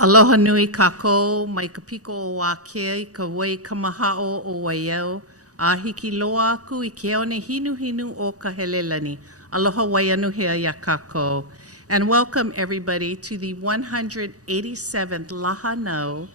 Aloha nui kako, mai ka piko o wākea, ka wai ka mahao o waiau, a hiki loa aku I ke one hinu hinu o ka helelani. Aloha waianu hea ya kako. And welcome everybody to the 187th Lahanau,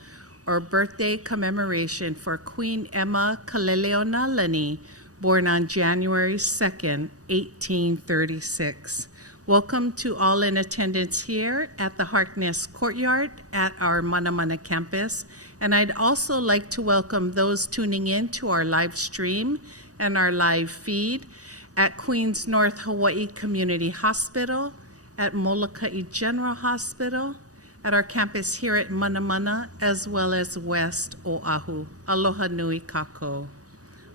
or birthday commemoration for Queen Emma Kaleleonalani, born on January 2nd, 1836. Welcome to all in attendance here at the Harkness Courtyard at our Manamana campus. And I'd also like to welcome those tuning in to our live stream and our live feed at Queens North Hawaii Community Hospital, at Molokai General Hospital, at our campus here at Manamana, as well as West Oahu. Aloha nui kako.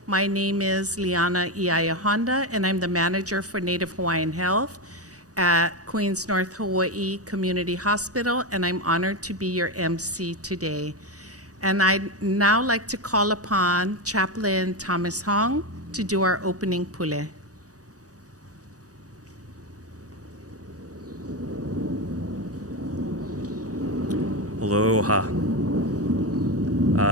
My name is Liana Iaya Honda, and I'm the manager for Native Hawaiian Health at Queens North Hawaii Community Hospital, and I'm honored to be your MC today. And I'd now like to call upon Chaplain Thomas Hong to do our opening pule. Aloha.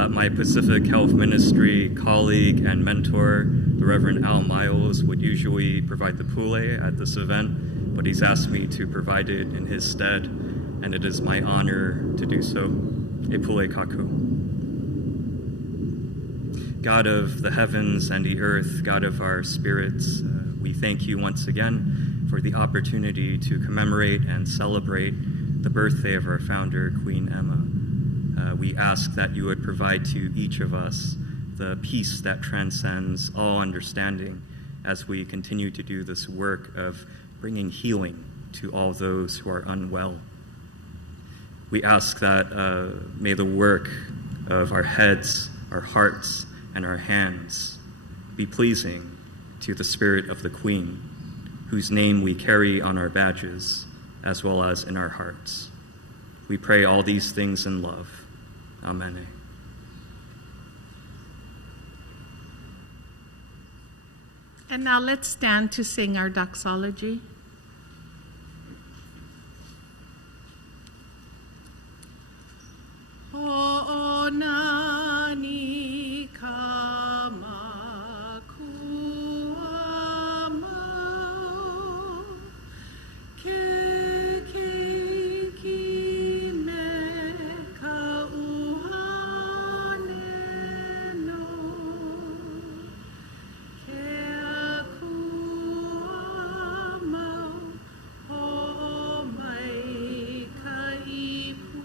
My Pacific Health Ministry colleague and mentor, the Reverend Al Miles, would usually provide the pule at this event, but he's asked me to provide it in his stead, and it is my honor to do so. E pule kaku. God of the heavens and the earth, God of our spirits, we thank you once again for the opportunity to commemorate and celebrate the birthday of our founder, Queen Emma. We ask that you would provide to each of us the peace that transcends all understanding as we continue to do this work of bringing healing to all those who are unwell. We ask that may the work of our heads, our hearts, and our hands be pleasing to the spirit of the Queen, whose name we carry on our badges as well as in our hearts. We pray all these things in love. Amen. And now let's stand to sing our doxology. Ho'onani kamakuamau, kekeiki me kauhaneno, keakuamau ho'omai kaipu.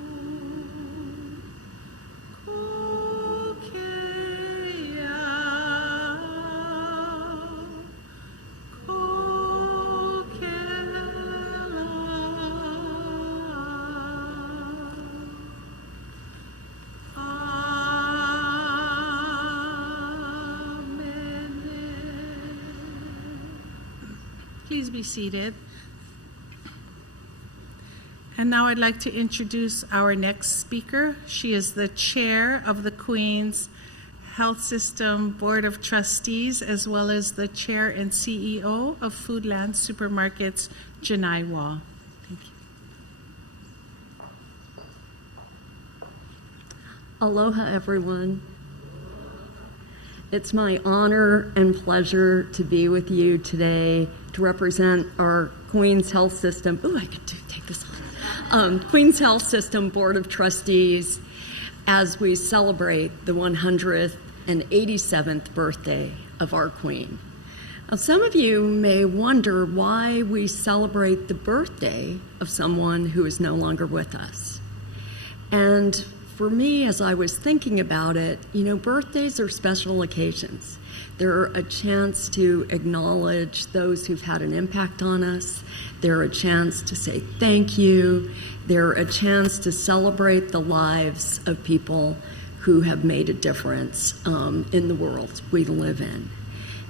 Please be seated. And now I'd like to introduce our next speaker. She is the chair of the Queens Health System Board of Trustees, as well as the chair and CEO of Foodland Supermarkets, Janai Wall. Thank you. Aloha, everyone. It's my honor and pleasure to be with you today to represent our Queens Health System. Oh, I could take this on. Queens Health System Board of Trustees as we celebrate the 187th birthday of our Queen. Now, some of you may wonder why we celebrate the birthday of someone who is no longer with us. And for me, as I was thinking about it, birthdays are special occasions. They're a chance to acknowledge those who've had an impact on us. They're a chance to say thank you. They're a chance to celebrate the lives of people who have made a difference in the world we live in.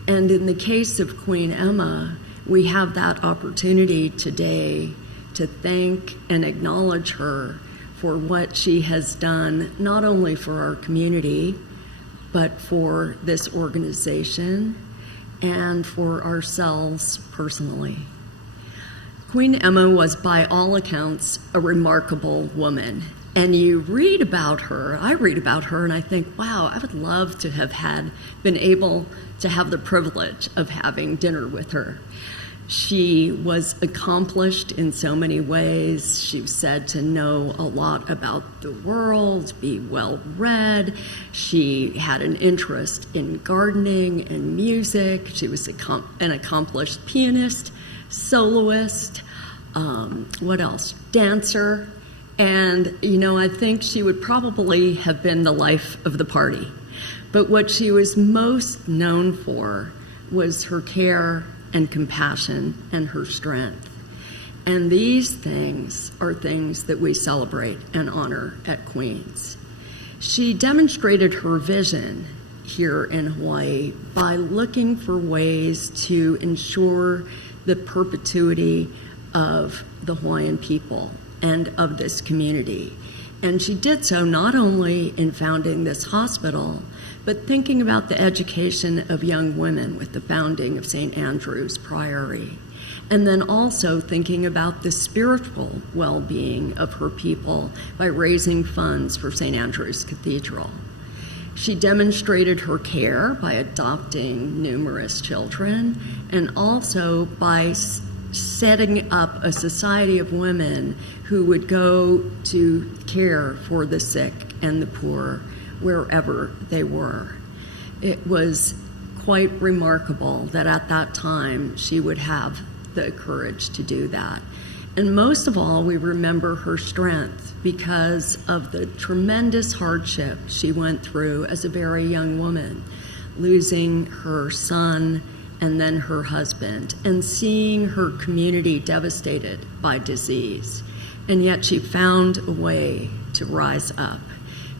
And in the case of Queen Emma, we have that opportunity today to thank and acknowledge her for what she has done, not only for our community, but for this organization and for ourselves personally. Queen Emma was, by all accounts, a remarkable woman, And you read about her, I read about her, and I think, wow, I would love to have been able to have the privilege of having dinner with her. She was accomplished in so many ways. She was said to know a lot about the world, be well-read. She had an interest in gardening and music. She was an accomplished pianist, soloist, what else? Dancer. And, I think she would probably have been the life of the party. But what she was most known for was her care and compassion and her strength. And these things are things that we celebrate and honor at Queens. She demonstrated her vision here in Hawaii by looking for ways to ensure the perpetuity of the Hawaiian people and of this community. And she did so not only in founding this hospital, but thinking about the education of young women with the founding of St. Andrew's Priory, and then also thinking about the spiritual well-being of her people by raising funds for St. Andrew's Cathedral. She demonstrated her care by adopting numerous children and also by setting up a society of women who would go to care for the sick and the poor wherever they were. It was quite remarkable that at that time she would have the courage to do that. And most of all, we remember her strength because of the tremendous hardship she went through as a very young woman, losing her son and then her husband, and seeing her community devastated by disease. And yet she found a way to rise up,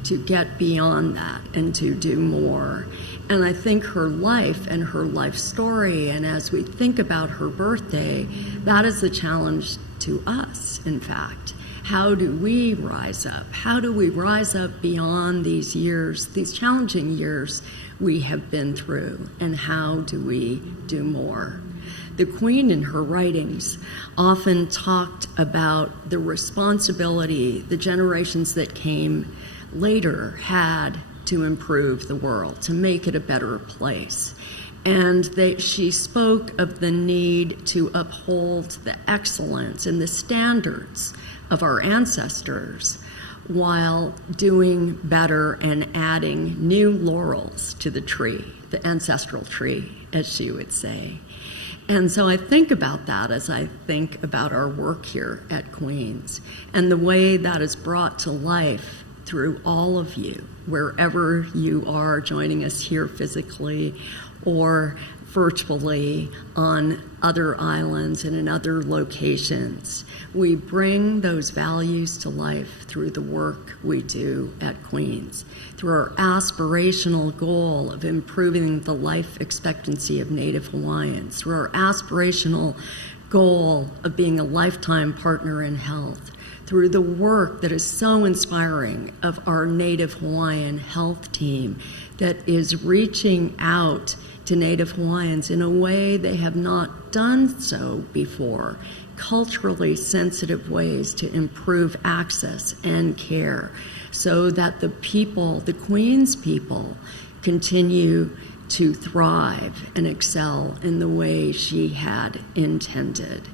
to get beyond that and to do more. And I think her life and her life story, and as we think about her birthday, that is the challenge to us, in fact. How do we rise up? How do we rise up beyond these years, these challenging years we have been through, and how do we do more? The Queen in her writings often talked about the responsibility the generations that came later had to improve the world, to make it a better place. And she spoke of the need to uphold the excellence and the standards of our ancestors while doing better and adding new laurels to the tree, the ancestral tree, as she would say. And so I think about that as I think about our work here at Queens and the way that is brought to life through all of you, wherever you are joining us here physically or virtually on other islands and in other locations. We bring those values to life through the work we do at Queens, through our aspirational goal of improving the life expectancy of Native Hawaiians, through our aspirational goal of being a lifetime partner in health, through the work that is so inspiring of our Native Hawaiian health team that is reaching out to Native Hawaiians in a way they have not done so before, culturally sensitive ways to improve access and care so that the people, the Queen's people, continue to thrive and excel in the way she had intended.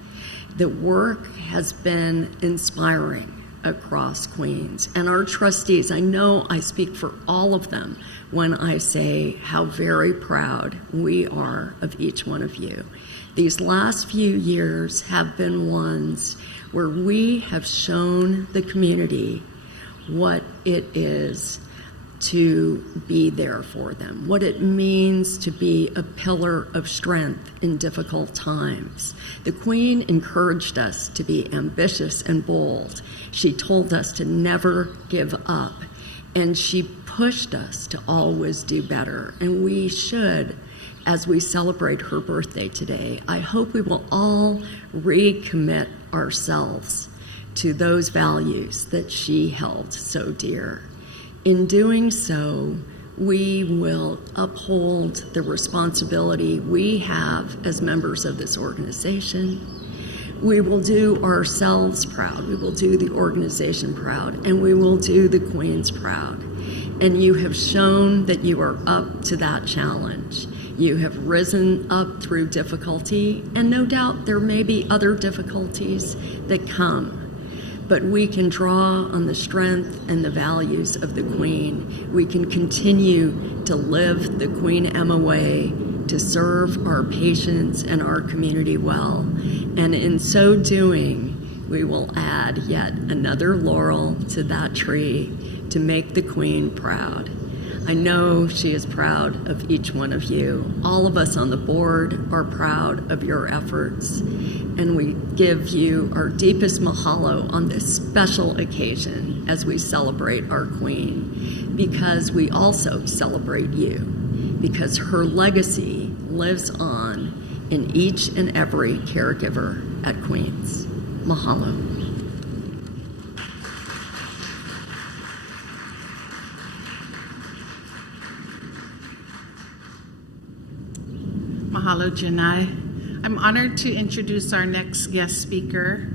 The work has been inspiring across Queens, and our trustees, I know I speak for all of them when I say how very proud we are of each one of you. These last few years have been ones where we have shown the community what it is to be there for them, what it means to be a pillar of strength in difficult times. The Queen encouraged us to be ambitious and bold. She told us to never give up, and she pushed us to always do better. And we should, as we celebrate her birthday today, I hope we will all recommit ourselves to those values that she held so dear. In doing so, we will uphold the responsibility we have as members of this organization. We will do ourselves proud. We will do the organization proud, and we will do the Queens proud. And you have shown that you are up to that challenge. You have risen up through difficulty, and no doubt there may be other difficulties that come. But we can draw on the strength and the values of the Queen. We can continue to live the Queen Emma way, to serve our patients and our community well. And in so doing, we will add yet another laurel to that tree to make the Queen proud. I know she is proud of each one of you. All of us on the board are proud of your efforts, and we give you our deepest mahalo on this special occasion as we celebrate our Queen, because we also celebrate you, because her legacy lives on in each and every caregiver at Queens. Mahalo. Mahalo, Janai. I'm honored to introduce our next guest speaker.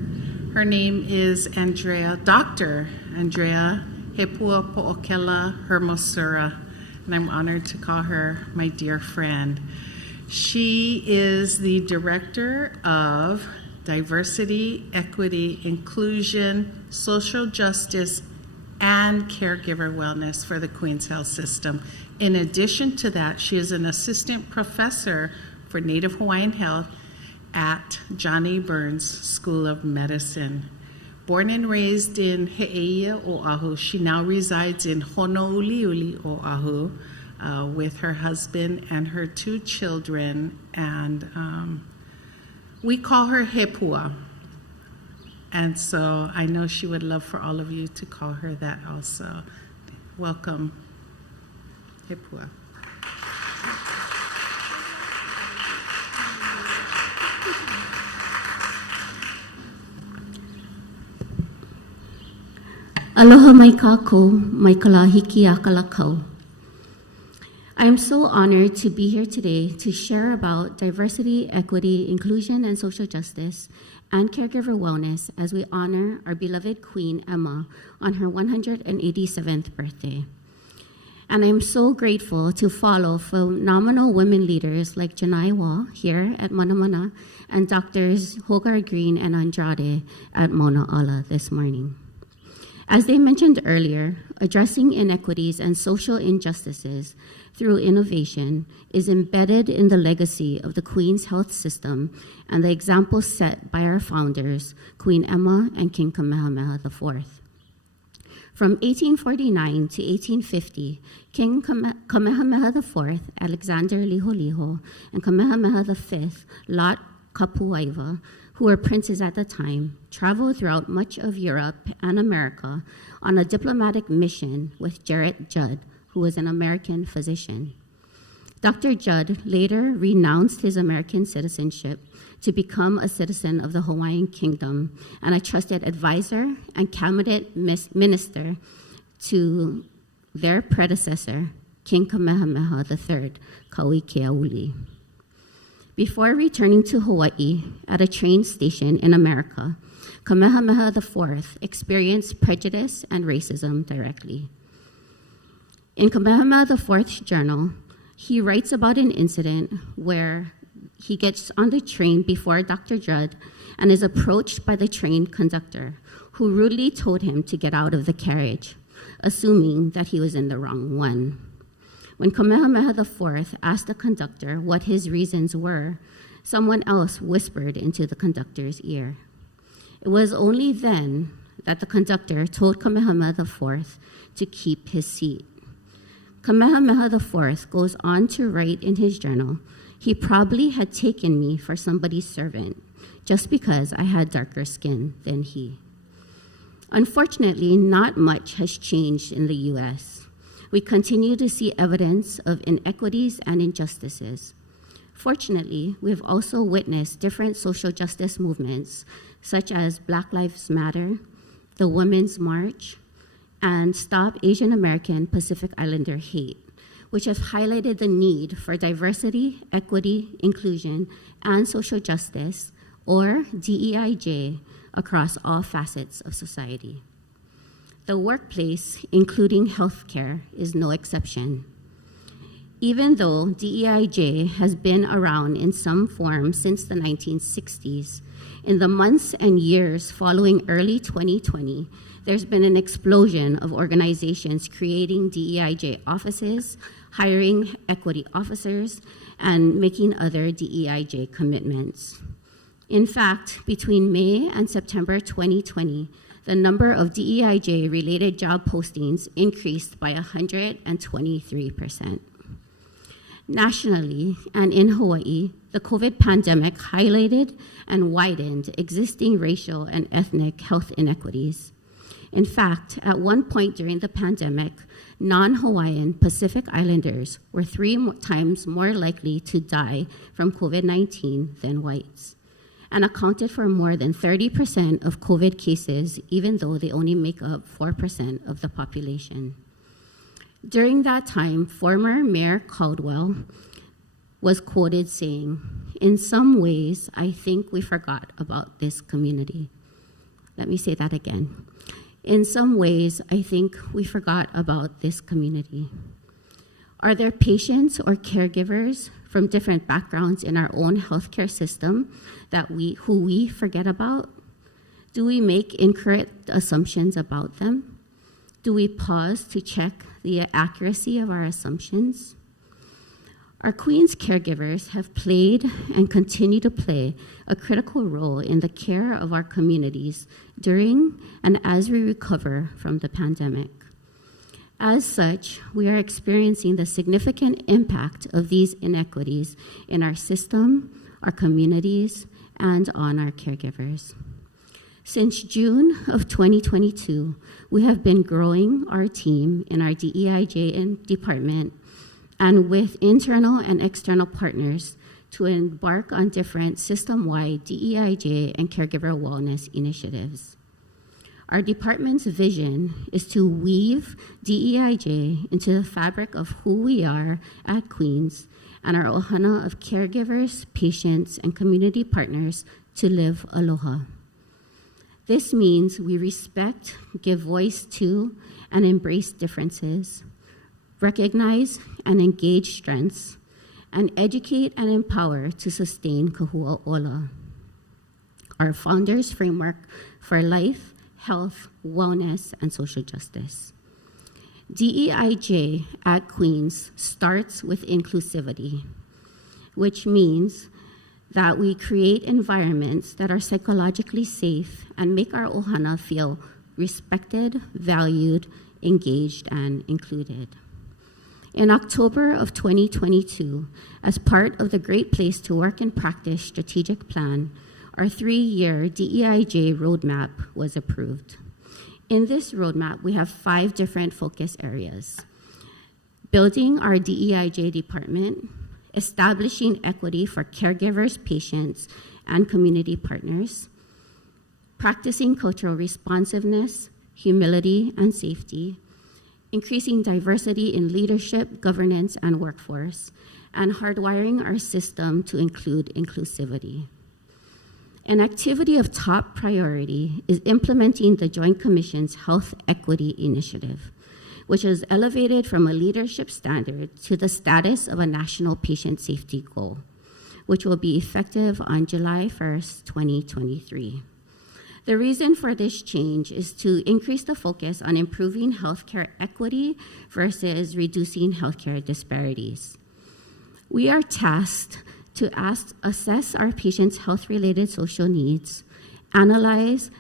Her name is Dr. Andrea Hepua Po'okela Hermosura, and I'm honored to call her my dear friend. She is the Director of Diversity, Equity, Inclusion, Social Justice, and Caregiver Wellness for the Queens Health System. In addition to that, she is an assistant professor for Native Hawaiian Health at Johnny Burns School of Medicine. Born and raised in He'eia, Oahu, she now resides in Honouliuli, Oahu, with her husband and her 2 children, and we call her Hepua. And so I know she would love for all of you to call her that also. Welcome, Hepua. Aloha mai kākou, mai kalahiki a kalakau. I am so honored to be here today to share about diversity, equity, inclusion, and social justice, and caregiver wellness as we honor our beloved Queen Emma on her 187th birthday. And I am so grateful to follow phenomenal women leaders like Janai Wah here at Manamana and Doctors Hogar Green and Andrade at Mauna Ala this morning. As they mentioned earlier, addressing inequities and social injustices through innovation is embedded in the legacy of the Queen's Health System and the example set by our founders, Queen Emma and King Kamehameha IV. From 1849 to 1850, King Kamehameha IV, Alexander Liholiho, and Kamehameha V, Lot Kapuaiwa, who were princes at the time, traveled throughout much of Europe and America on a diplomatic mission with Jarrett Judd, who was an American physician. Dr. Judd later renounced his American citizenship to become a citizen of the Hawaiian Kingdom and a trusted advisor and cabinet minister to their predecessor, King Kamehameha III, Kauikeauli. Before returning to Hawaii at a train station in America, Kamehameha IV experienced prejudice and racism directly. In Kamehameha IV's journal, he writes about an incident where he gets on the train before Dr. Judd and is approached by the train conductor, who rudely told him to get out of the carriage, assuming that he was in the wrong one. When Kamehameha IV asked the conductor what his reasons were, someone else whispered into the conductor's ear. It was only then that the conductor told Kamehameha IV to keep his seat. Kamehameha IV goes on to write in his journal, "He probably had taken me for somebody's servant just because I had darker skin than he." Unfortunately, not much has changed in the U.S. We continue to see evidence of inequities and injustices. Fortunately, we've also witnessed different social justice movements, such as Black Lives Matter, the Women's March, and Stop Asian American Pacific Islander Hate, which have highlighted the need for diversity, equity, inclusion, and social justice or DEIJ, across all facets of society. The workplace, including healthcare, is no exception. Even though DEIJ has been around in some form since the 1960s, in the months and years following early 2020, there's been an explosion of organizations creating DEIJ offices, hiring equity officers, and making other DEIJ commitments. In fact, between May and September 2020, the number of DEIJ-related job postings increased by 123%. Nationally and in Hawaii, the COVID pandemic highlighted and widened existing racial and ethnic health inequities. In fact, at one point during the pandemic, non-Hawaiian Pacific Islanders were 3 times more likely to die from COVID-19 than whites, and accounted for more than 30% of COVID cases, even though they only make up 4% of the population. During that time, former Mayor Caldwell was quoted saying, "In some ways, I think we forgot about this community." Let me say that again. In some ways, I think we forgot about this community. Are there patients or caregivers from different backgrounds in our own healthcare system who we forget about? Do we make incorrect assumptions about them? Do we pause to check the accuracy of our assumptions? Our Queens caregivers have played and continue to play a critical role in the care of our communities during and as we recover from the pandemic. As such, we are experiencing the significant impact of these inequities in our system, our communities, and on our caregivers. Since June of 2022, we have been growing our team in our DEIJ department and with internal and external partners to embark on different system-wide DEIJ and caregiver wellness initiatives. Our department's vision is to weave DEIJ into the fabric of who we are at Queens and our ohana of caregivers, patients, and community partners to live aloha. This means we respect, give voice to, and embrace differences, recognize and engage strengths, and educate and empower to sustain Kahu'ola, our founder's framework for life, health, wellness, and social justice. DEIJ at Queens starts with inclusivity, which means that we create environments that are psychologically safe and make our ohana feel respected, valued, engaged, and included. In October of 2022, as part of the Great Place to Work and Practice strategic plan, our 3-year DEIJ roadmap was approved. In this roadmap, we have 5 different focus areas: building our DEIJ department, establishing equity for caregivers, patients, and community partners, practicing cultural responsiveness, humility, and safety, increasing diversity in leadership, governance, and workforce, and hardwiring our system to include inclusivity. An activity of top priority is implementing the Joint Commission's Health Equity Initiative, which is elevated from a leadership standard to the status of a national patient safety goal, which will be effective on July 1st, 2023. The reason for this change is to increase the focus on improving healthcare equity versus reducing healthcare disparities. We are tasked to assess our patients' health-related social needs, analyze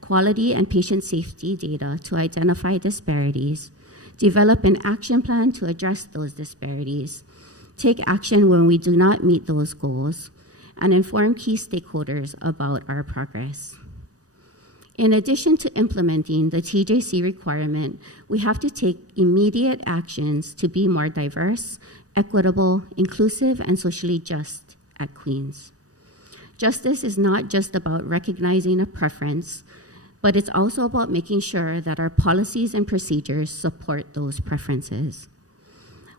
quality and patient safety data to identify disparities, develop an action plan to address those disparities, take action when we do not meet those goals, and inform key stakeholders about our progress. In addition to implementing the TJC requirement, we have to take immediate actions to be more diverse, equitable, inclusive, and socially just at Queens. Justice is not just about recognizing a preference, but it's also about making sure that our policies and procedures support those preferences.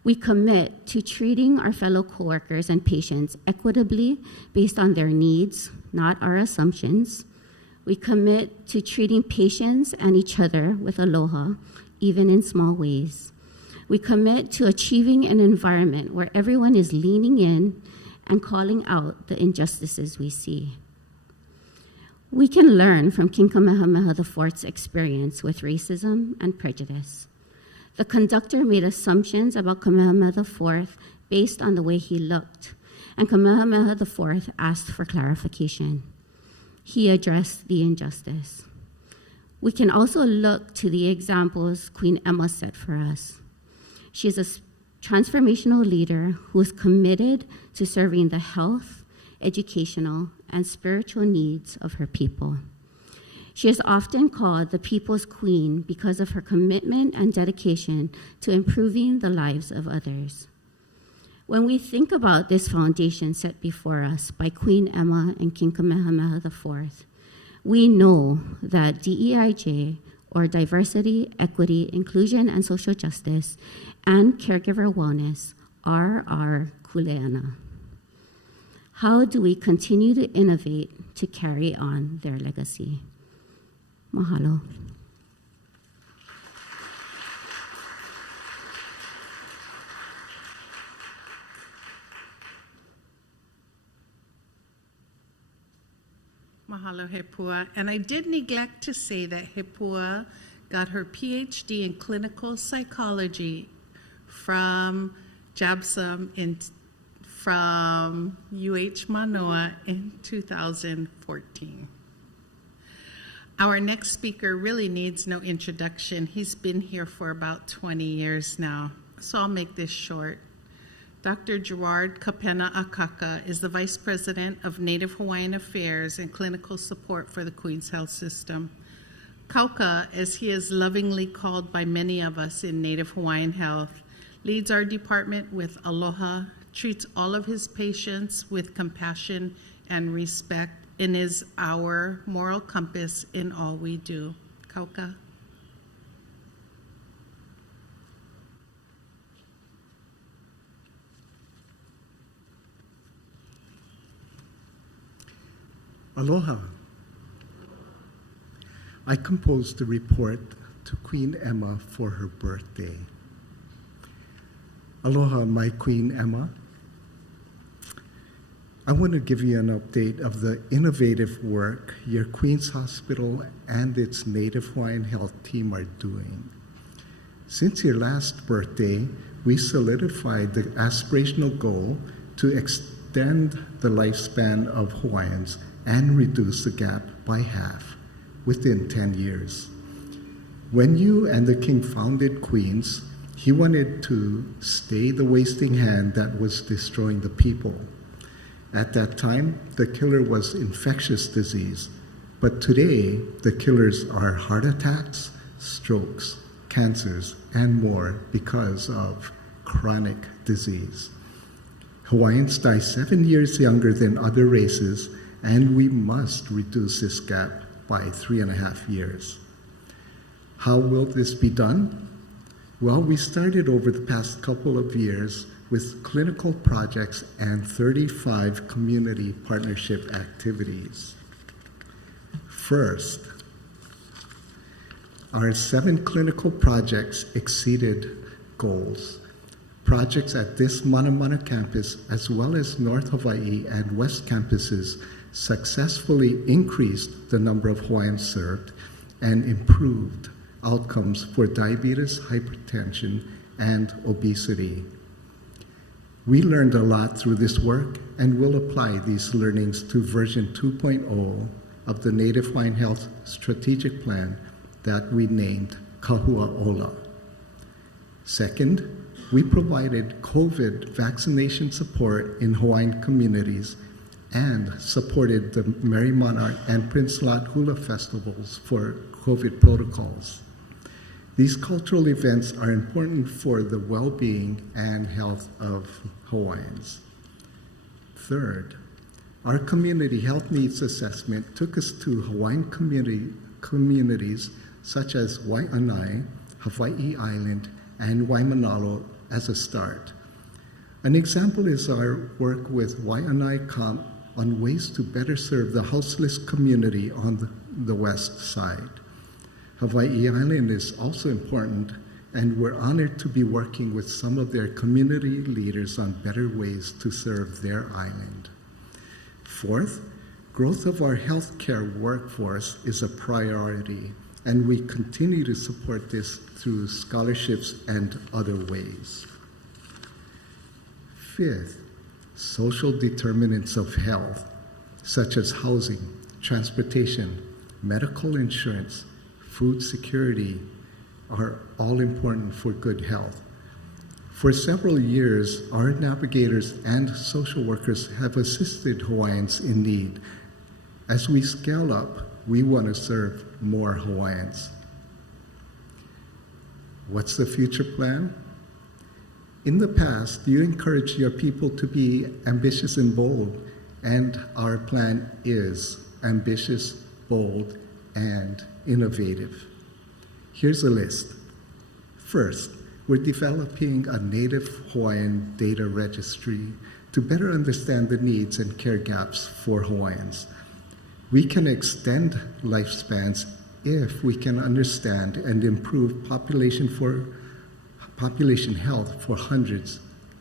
We commit to treating our fellow coworkers and patients equitably based on their needs, not our assumptions. We commit to treating patients and each other with aloha, even in small ways. We commit to achieving an environment where everyone is leaning in and calling out the injustices we see. We can learn from King Kamehameha IV's experience with racism and prejudice. The conductor made assumptions about Kamehameha IV based on the way he looked, and Kamehameha IV asked for clarification. He addressed the injustice. We can also look to the examples Queen Emma set for us. She is a transformational leader who is committed to serving the health, educational, and spiritual needs of her people. She is often called the people's queen because of her commitment and dedication to improving the lives of others. When we think about this foundation set before us by Queen Emma and King Kamehameha IV, we know that DEIJ, or Diversity, Equity, Inclusion, and Social Justice, and Caregiver Wellness are our kuleana. How do we continue to innovate to carry on their legacy? Mahalo. Mahalo, Hepua. And I did neglect to say that Hepua got her PhD in clinical psychology from JABSOM from UH Manoa in 2014. Our next speaker really needs no introduction. He's been here for about 20 years now, so I'll make this short. Dr. Gerard Kapena Akaka is the Vice President of Native Hawaiian Affairs and Clinical Support for the Queens Health System. Kauka, as he is lovingly called by many of us in Native Hawaiian Health, leads our department with aloha, treats all of his patients with compassion and respect, and is our moral compass in all we do. Kauka. Aloha. I composed a report to Queen Emma for her birthday. Aloha, my Queen Emma. I want to give you an update of the innovative work your Queen's Hospital and its Native Hawaiian Health team are doing. Since your last birthday, we solidified the aspirational goal to extend the lifespan of Hawaiians and reduce the gap by half within 10 years. When you and the King founded Queens, he wanted to stay the wasting hand that was destroying the people. At that time, the killer was infectious disease, but today the killers are heart attacks, strokes, cancers, and more because of chronic disease. Hawaiians die 7 years younger than other races, and we must reduce this gap by 3.5 years. How will this be done? Well, we started over the past couple of years with clinical projects and 35 community partnership activities. First, our 7 clinical projects exceeded goals. Projects at this Manamana campus, as well as North Hawaii and West campuses, successfully increased the number of Hawaiians served and improved outcomes for diabetes, hypertension, and obesity. We learned a lot through this work and will apply these learnings to version 2.0 of the Native Hawaiian Health Strategic Plan that we named Kahua'ola. Second, we provided COVID vaccination support in Hawaiian communities and supported the Mary Monarch and Prince Lot Hula festivals for COVID protocols. These cultural events are important for the well-being and health of Hawaiians. Third, our community health needs assessment took us to Hawaiian communities such as Wai'anae, Hawaii Island, and Waimanalo as a start. An example is our work with Waianae Kamp on ways to better serve the houseless community on the west side. Hawaii Island is also important, and we're honored to be working with some of their community leaders on better ways to serve their island. Fourth, growth of our healthcare workforce is a priority, and we continue to support this through scholarships and other ways. Fifth, social determinants of health, such as housing, transportation, medical insurance, food security, are all important for good health. For several years, our navigators and social workers have assisted Hawaiians in need. As we scale up, we want to serve more Hawaiians. What's the future plan? In the past, you encouraged your people to be ambitious and bold, and our plan is ambitious, bold, and innovative. Here's a list. First, we're developing a Native Hawaiian data registry to better understand the needs and care gaps for Hawaiians. We can extend lifespans if we can understand and improve population health for hundreds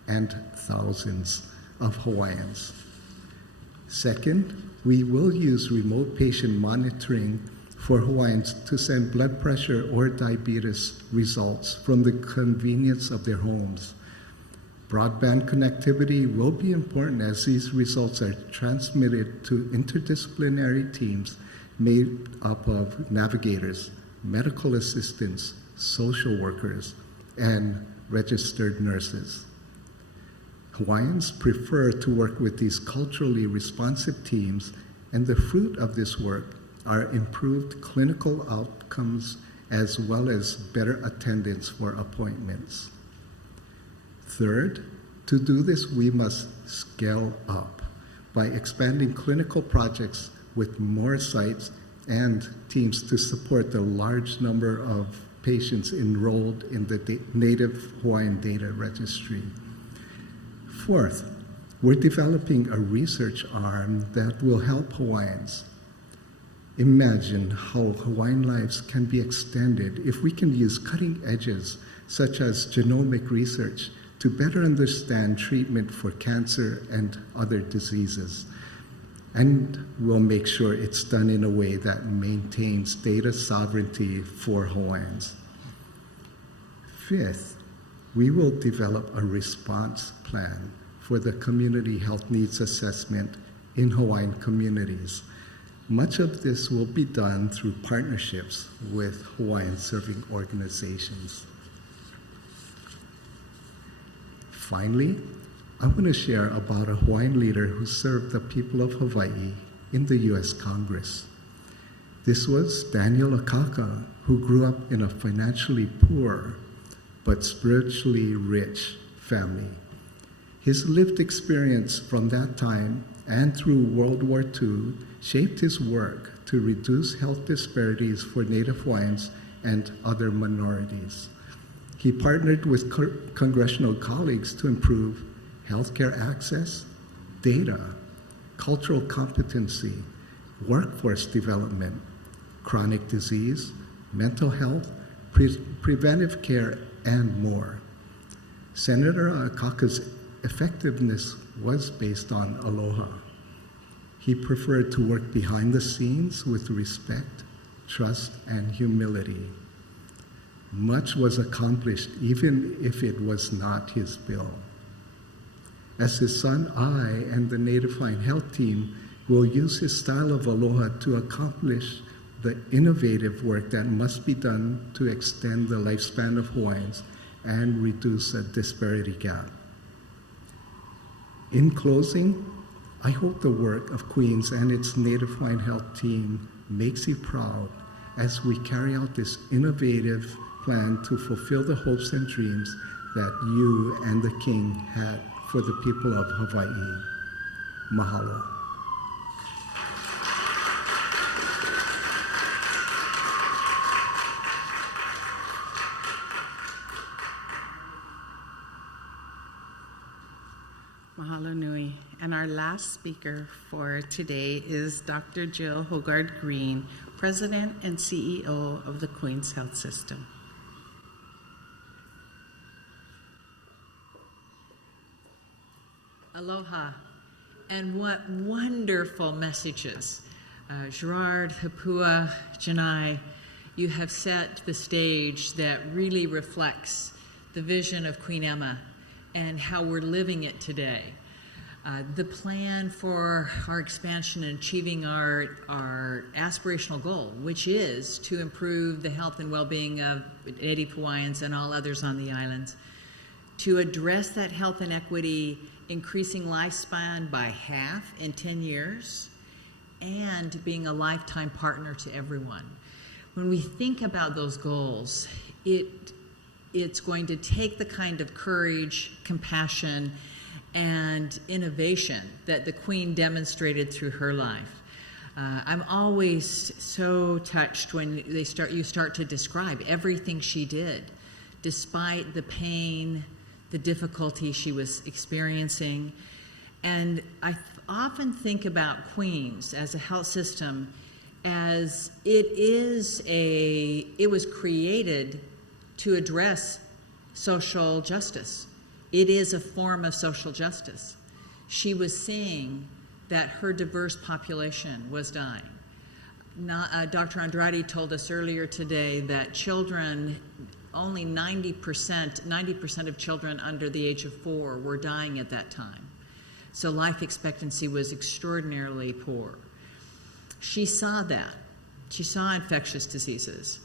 and thousands of Hawaiians. Second, we will use remote patient monitoring for Hawaiians to send blood pressure or diabetes results from the convenience of their homes. Broadband connectivity will be important as these results are transmitted to interdisciplinary teams made up of navigators, medical assistants, social workers, and registered nurses. Hawaiians prefer to work with these culturally responsive teams, and the fruit of this work are improved clinical outcomes as well as better attendance for appointments. Third, to do this, we must scale up by expanding clinical projects with more sites and teams to support the large number of patients enrolled in the Native Hawaiian Data Registry. Fourth, we're developing a research arm that will help Hawaiians. Imagine how Hawaiian lives can be extended if we can use cutting edges such as genomic research to better understand treatment for cancer and other diseases. And we'll make sure it's done in a way that maintains data sovereignty for Hawaiians. Fifth, we will develop a response plan for the community health needs assessment in Hawaiian communities. Much of this will be done through partnerships with Hawaiian serving organizations. Finally, I want to share about a Hawaiian leader who served the people of Hawaii in the U.S. Congress. This was Daniel Akaka, who grew up in a financially poor but spiritually rich family. His lived experience from that time and through World War II shaped his work to reduce health disparities for Native Hawaiians and other minorities. He partnered with congressional colleagues to improve healthcare access, data, cultural competency, workforce development, chronic disease, mental health, preventive care, and more. Senator Akaka's effectiveness was based on aloha. He preferred to work behind the scenes with respect, trust, and humility. Much was accomplished, even if it was not his bill. As his son, I and the Native Hawaiian Health Team will use his style of aloha to accomplish the innovative work that must be done to extend the lifespan of Hawaiians and reduce a disparity gap. In closing, I hope the work of Queens and its Native Hawaiian Health Team makes you proud as we carry out this innovative plan to fulfill the hopes and dreams that you and the King had for the people of Hawaii. Mahalo. And our last speaker for today is Dr. Jill Hogarth Green, President and CEO of the Queens Health System. Aloha, and what wonderful messages. Gerard, Hapua, Janai, you have set the stage that really reflects the vision of Queen Emma and how we're living it today. The plan for our expansion and achieving our aspirational goal, which is to improve the health and well-being of Native Hawaiians and all others on the islands, to address that health inequity, increasing lifespan by half in 10 years, and being a lifetime partner to everyone. When we think about those goals, it's going to take the kind of courage, compassion, and innovation that the Queen demonstrated through her life. I'm always so touched when you start to describe everything she did, despite the pain, the difficulty she was experiencing. And I often think about Queens as a health system as it was created to address social justice. It is a form of social justice. She was seeing that her diverse population was dying. Dr. Andrade told us earlier today that children, only 90% of children under the age of 4 were dying at that time. So life expectancy was extraordinarily poor. She saw that. She saw infectious diseases.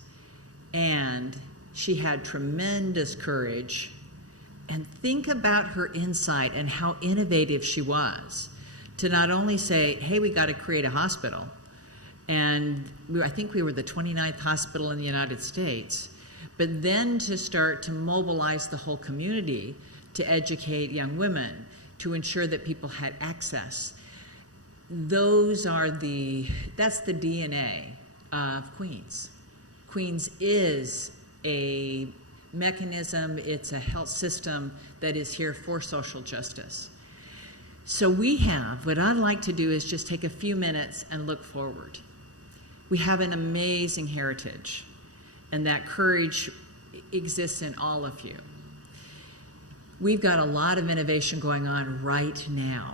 And she had tremendous courage. And think about her insight and how innovative she was to not only say, hey, we got to create a hospital. And I think we were the 29th hospital in the United States. But then to start to mobilize the whole community to educate young women, to ensure that people had access. That's the DNA of Queens. Queens is a mechanism, it's a health system that is here for social justice. So what I'd like to do is just take a few minutes and look forward. We have an amazing heritage, and that courage exists in all of you. We've got a lot of innovation going on right now,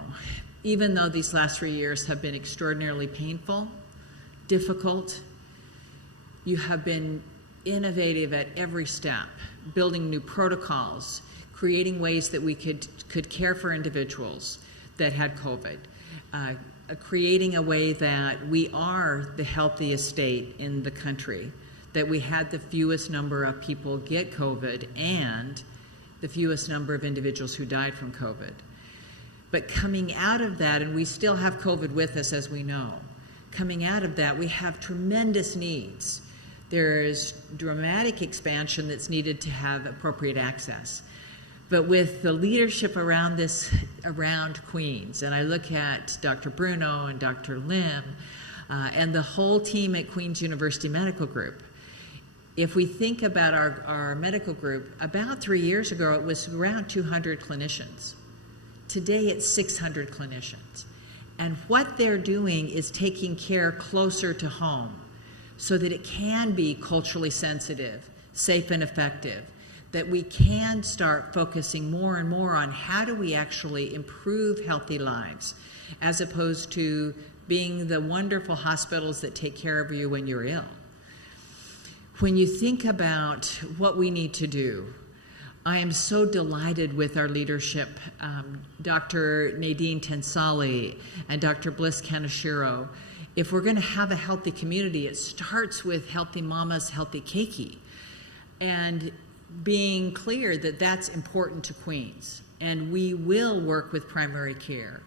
even though these last 3 years have been extraordinarily painful, difficult. You have been innovative at every step, building new protocols, creating ways that we could care for individuals that had COVID, creating a way that we are the healthiest state in the country, that we had the fewest number of people get COVID and the fewest number of individuals who died from COVID. But coming out of that, and we still have COVID with us as we know, coming out of that, we have tremendous needs. There's dramatic expansion that's needed to have appropriate access. But with the leadership around Queens, and I look at Dr. Bruno and Dr. Lim, and the whole team at Queens University Medical Group, if we think about our medical group, about 3 years ago, it was around 200 clinicians. Today, it's 600 clinicians. And what they're doing is taking care closer to home so that it can be culturally sensitive, safe and effective, that we can start focusing more and more on how do we actually improve healthy lives, as opposed to being the wonderful hospitals that take care of you when you're ill. When you think about what we need to do, I am so delighted with our leadership, Dr. Nadine Tensali and Dr. Bliss Kaneshiro. If we're going to have a healthy community, it starts with healthy mamas, healthy keiki, and being clear that that's important to Queens. And we will work with primary care.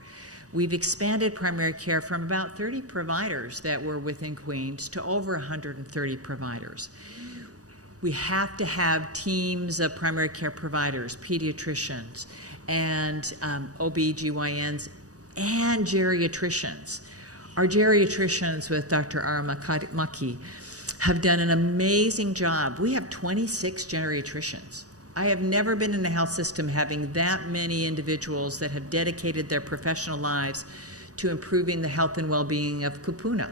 We've expanded primary care from about 30 providers that were within Queens to over 130 providers. We have to have teams of primary care providers, pediatricians, and OB-GYNs, and geriatricians. Our geriatricians with Dr. Aramaki have done an amazing job. We have 26 geriatricians I have never been in a health system having that many individuals that have dedicated their professional lives to improving the health and well-being of Kupuna.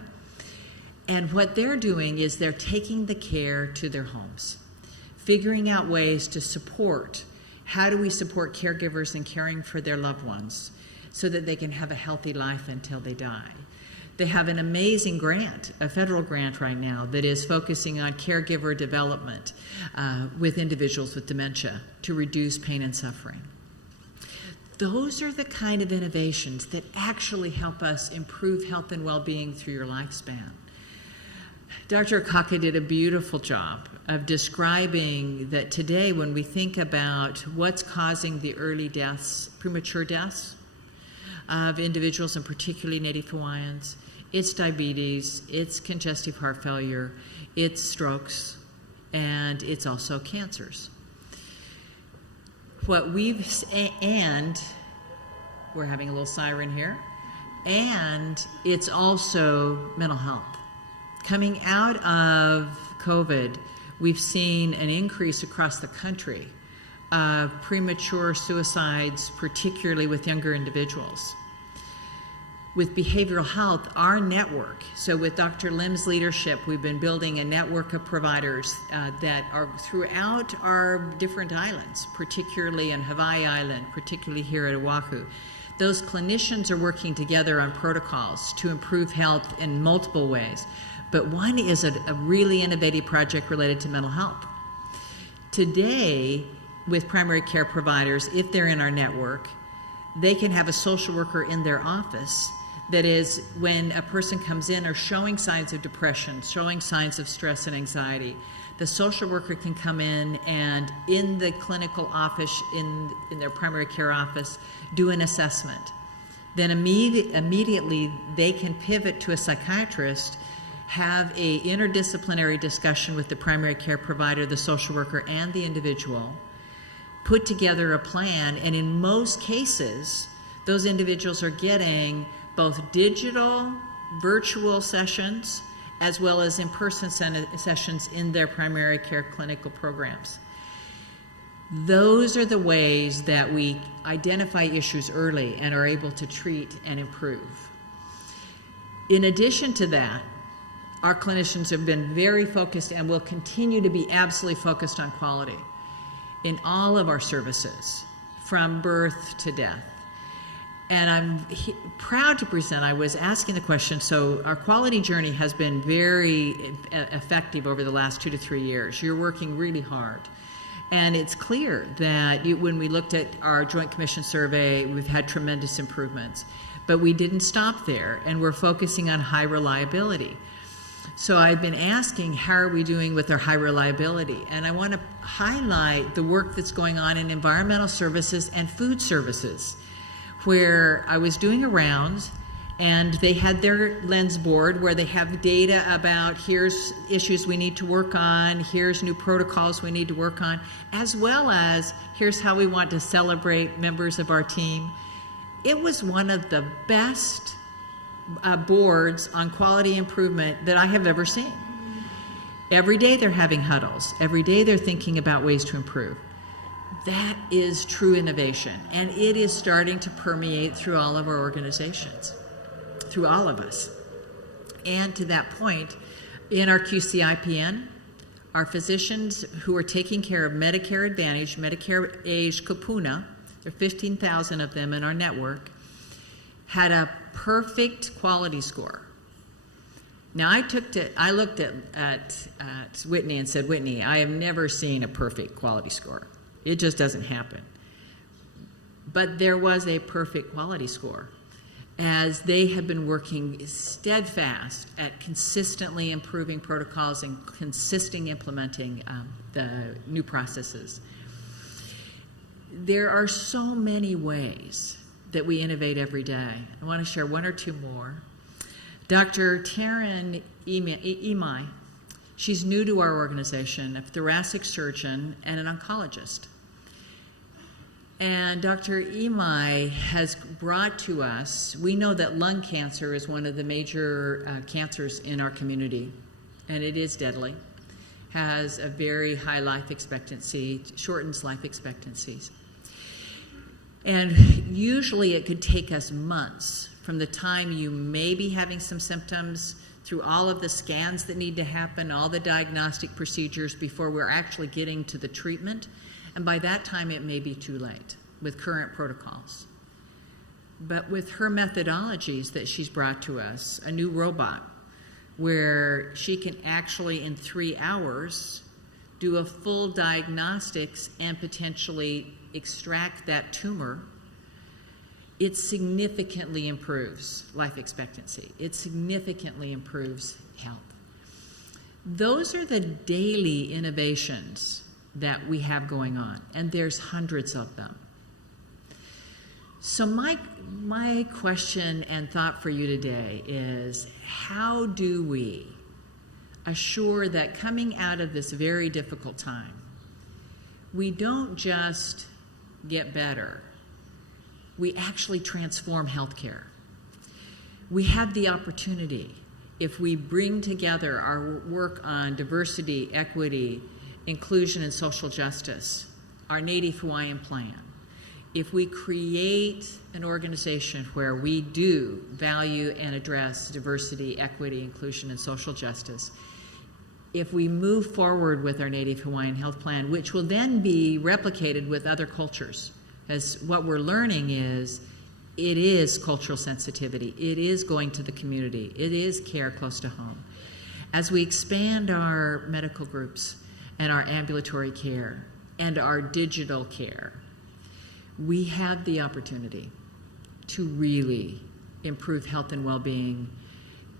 And what they're doing is they're taking the care to their homes, figuring out ways to support. How do we support caregivers in caring for their loved ones so that they can have a healthy life until they die? They have an amazing grant, a federal grant right now, that is focusing on caregiver development with individuals with dementia to reduce pain and suffering. Those are the kind of innovations that actually help us improve health and well-being through your lifespan. Dr. Akaka did a beautiful job of describing that today when we think about what's causing the early deaths, premature deaths of individuals, and particularly Native Hawaiians, it's diabetes, it's congestive heart failure, it's strokes, and it's also cancers. And we're having a little siren here, and it's also mental health. Coming out of COVID, we've seen an increase across the country of premature suicides, particularly with younger individuals. With behavioral health, our network, so with Dr. Lim's leadership, we've been building a network of providers that are throughout our different islands, particularly on Hawaii Island, particularly here at Oahu. Those clinicians are working together on protocols to improve health in multiple ways, but one is a really innovative project related to mental health. Today, with primary care providers, if they're in our network, they can have a social worker in their office. That is, when a person comes in or showing signs of depression, showing signs of stress and anxiety, the social worker can come in and in the clinical office, in their primary care office, do an assessment. Then immediately they can pivot to a psychiatrist, have a interdisciplinary discussion with the primary care provider, the social worker, and the individual, put together a plan, and in most cases, those individuals are getting both digital, virtual sessions, as well as in-person sessions in their primary care clinical programs. Those are the ways that we identify issues early and are able to treat and improve. In addition to that, our clinicians have been very focused and will continue to be absolutely focused on quality in all of our services, from birth to death. And I'm proud to present, I was asking the question, so our quality journey has been very effective over the last 2 to 3 years. You're working really hard. And it's clear that when we looked at our Joint Commission survey, we've had tremendous improvements. But we didn't stop there, and we're focusing on high reliability. So I've been asking, how are we doing with our high reliability? And I want to highlight the work that's going on in environmental services and food services, where I was doing a round, and they had their lens board where they have data about here's issues we need to work on, here's new protocols we need to work on, as well as here's how we want to celebrate members of our team. It was one of the best boards on quality improvement that I have ever seen. Every day they're having huddles. Every day they're thinking about ways to improve. That is true innovation, and it is starting to permeate through all of our organizations, through all of us. And to that point, in our QCIPN, our physicians who are taking care of Medicare Advantage, Medicare age Kupuna, there are 15,000 of them in our network, had a perfect quality score. Now I looked at Whitney and said, Whitney, I have never seen a perfect quality score. It just doesn't happen. But there was a perfect quality score, as they have been working steadfast at consistently improving protocols and consistently implementing the new processes. There are so many ways that we innovate every day. I want to share one or two more. Dr. Taryn Imai, she's new to our organization, a thoracic surgeon and an oncologist. And Dr. Imai has brought to us, we know that lung cancer is one of the major cancers in our community, and it is deadly. has a very high life expectancy, shortens life expectancies. And usually it could take us months from the time you may be having some symptoms through all of the scans that need to happen, all the diagnostic procedures before we're actually getting to the treatment. And by that time, it may be too late with current protocols. But with her methodologies that she's brought to us, a new robot where she can actually in 3 hours do a full diagnostics and potentially extract that tumor, it significantly improves life expectancy. It significantly improves health. Those are the daily innovations that we have going on, and there's hundreds of them. So my question and thought for you today is, how do we assure that coming out of this very difficult time, we don't just get better, we actually transform healthcare? We have the opportunity, if we bring together our work on diversity, equity, inclusion, and social justice, our Native Hawaiian plan, if we create an organization where we do value and address diversity, equity, inclusion, and social justice, if we move forward with our Native Hawaiian health plan, which will then be replicated with other cultures, as what we're learning is it is cultural sensitivity, it is going to the community, it is care close to home. As we expand our medical groups and our ambulatory care and our digital care, we have the opportunity to really improve health and well-being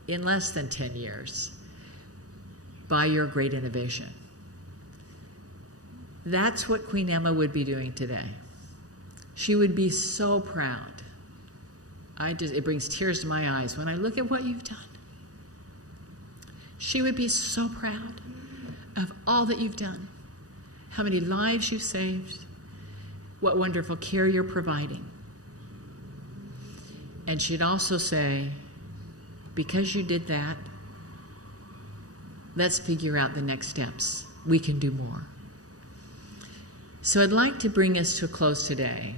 in less than 10 years by your great innovation. That's what Queen Emma would be doing today. She would be so proud. It brings tears to my eyes when I look at what you've done. She would be so proud of all that you've done, how many lives you've saved, what wonderful care you're providing. And she'd also say, because you did that, let's figure out the next steps. We can do more. So I'd like to bring us to a close today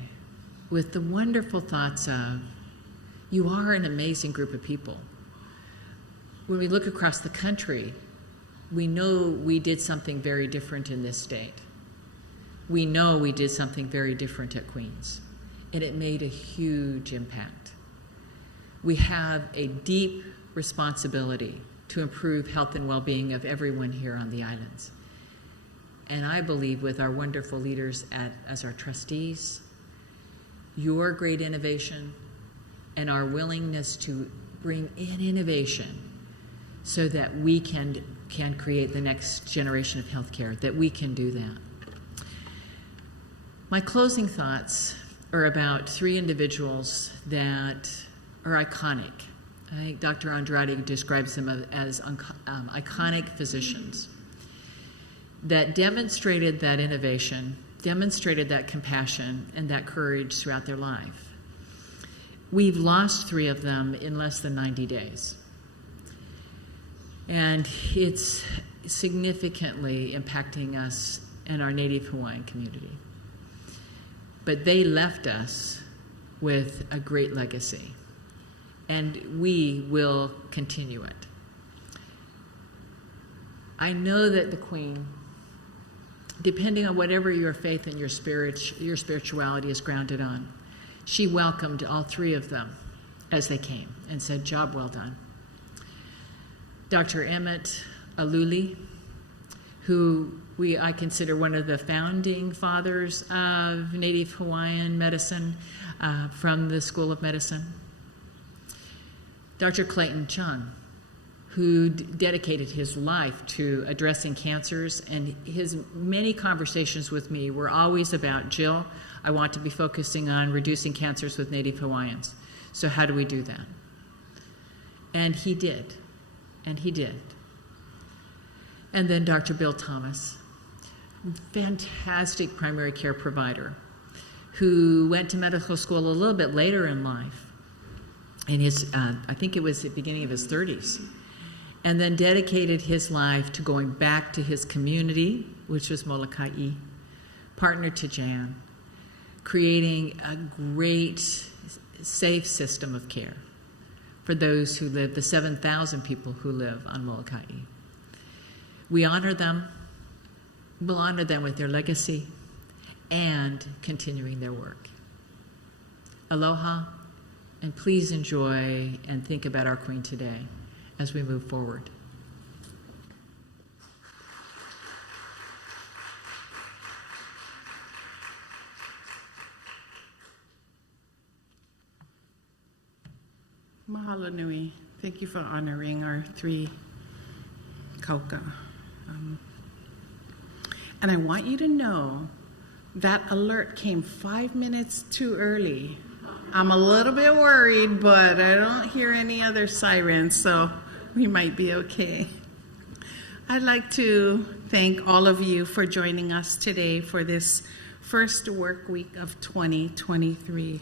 with the wonderful thoughts of, you are an amazing group of people. When we look across the country, we know we did something very different in this state. We know we did something very different at Queens, and it made a huge impact. We have a deep responsibility to improve health and well-being of everyone here on the islands. And I believe with our wonderful leaders as our trustees, your great innovation, and our willingness to bring in innovation so that we can create the next generation of healthcare, that we can do that. My closing thoughts are about 3 individuals that are iconic. I think Dr. Andrade describes them as iconic physicians that demonstrated that innovation, demonstrated that compassion and that courage throughout their life. We've lost 3 of them in less than 90 days. And it's significantly impacting us and our Native Hawaiian community. But they left us with a great legacy, and we will continue it. I know that the Queen, depending on whatever your faith and your spirituality is grounded on, she welcomed all 3 of them as they came and said, job well done. Dr. Emmett Aluli, who I consider one of the founding fathers of Native Hawaiian medicine from the School of Medicine. Dr. Clayton Chung, who dedicated his life to addressing cancers, and his many conversations with me were always about, Jill, I want to be focusing on reducing cancers with Native Hawaiians. So how do we do that? And he did. And he did. And then Dr. Bill Thomas, fantastic primary care provider, who went to medical school a little bit later in life, in his, I think it was the beginning of his 30s, and then dedicated his life to going back to his community, which was Molokai, partnered to Jan, creating a great, safe system of care for those who live, the 7,000 people who live on Molokai. We honor them. We'll honor them with their legacy and continuing their work. Aloha, and please enjoy and think about our Queen today as we move forward. Mahalo nui. Thank you for honoring our 3 kauka. And I want you to know that alert came 5 minutes too early. I'm a little bit worried, but I don't hear any other sirens, so we might be okay. I'd like to thank all of you for joining us today for this first work week of 2023.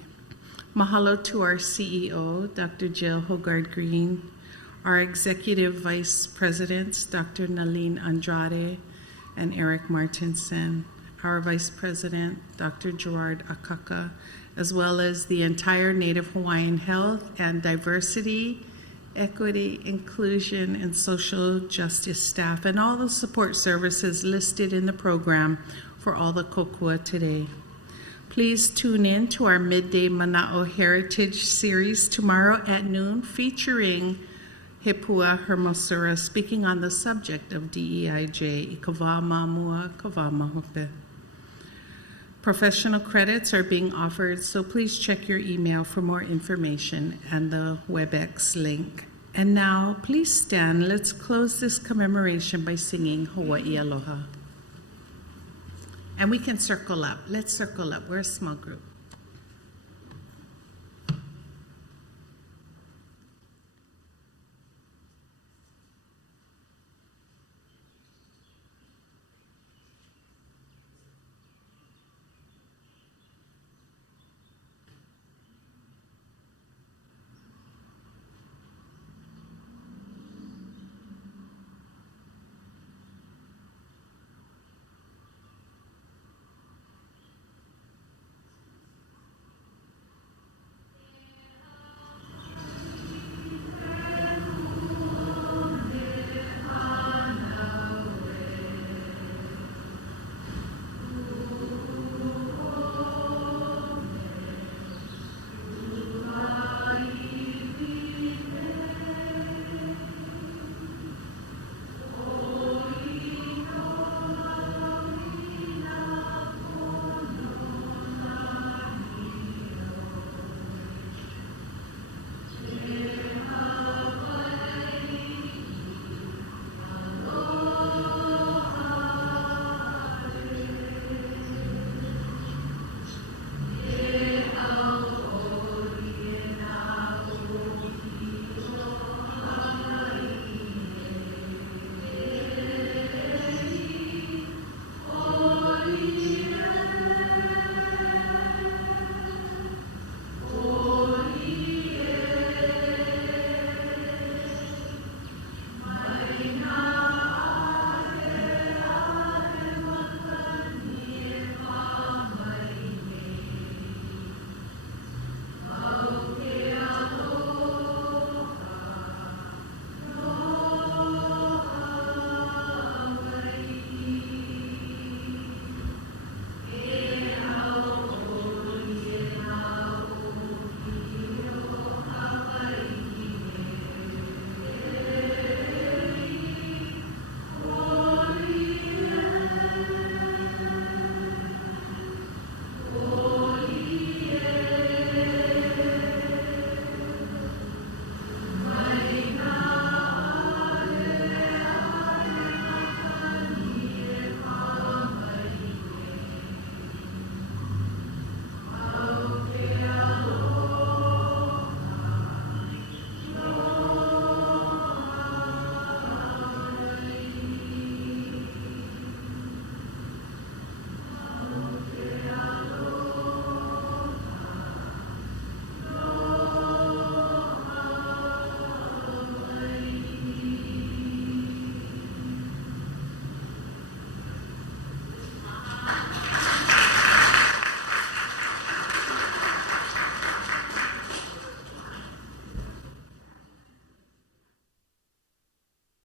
Mahalo to our CEO, Dr. Jill Hogard-Green, our Executive Vice Presidents, Dr. Nalin Andrade and Eric Martinson, our Vice President, Dr. Gerard Akaka, as well as the entire Native Hawaiian Health and Diversity, Equity, Inclusion, and Social Justice staff, and all the support services listed in the program for all the kokua today. Please tune in to our Midday Mana'o Heritage Series tomorrow at noon, featuring Hepua Hermosura speaking on the subject of DEIJ, Ikava Mamua, Kava Mahope. Professional credits are being offered, so please check your email for more information and the WebEx link. And now, please stand. Let's close this commemoration by singing Hawaii Aloha. And we can circle up. Let's circle up. We're a small group.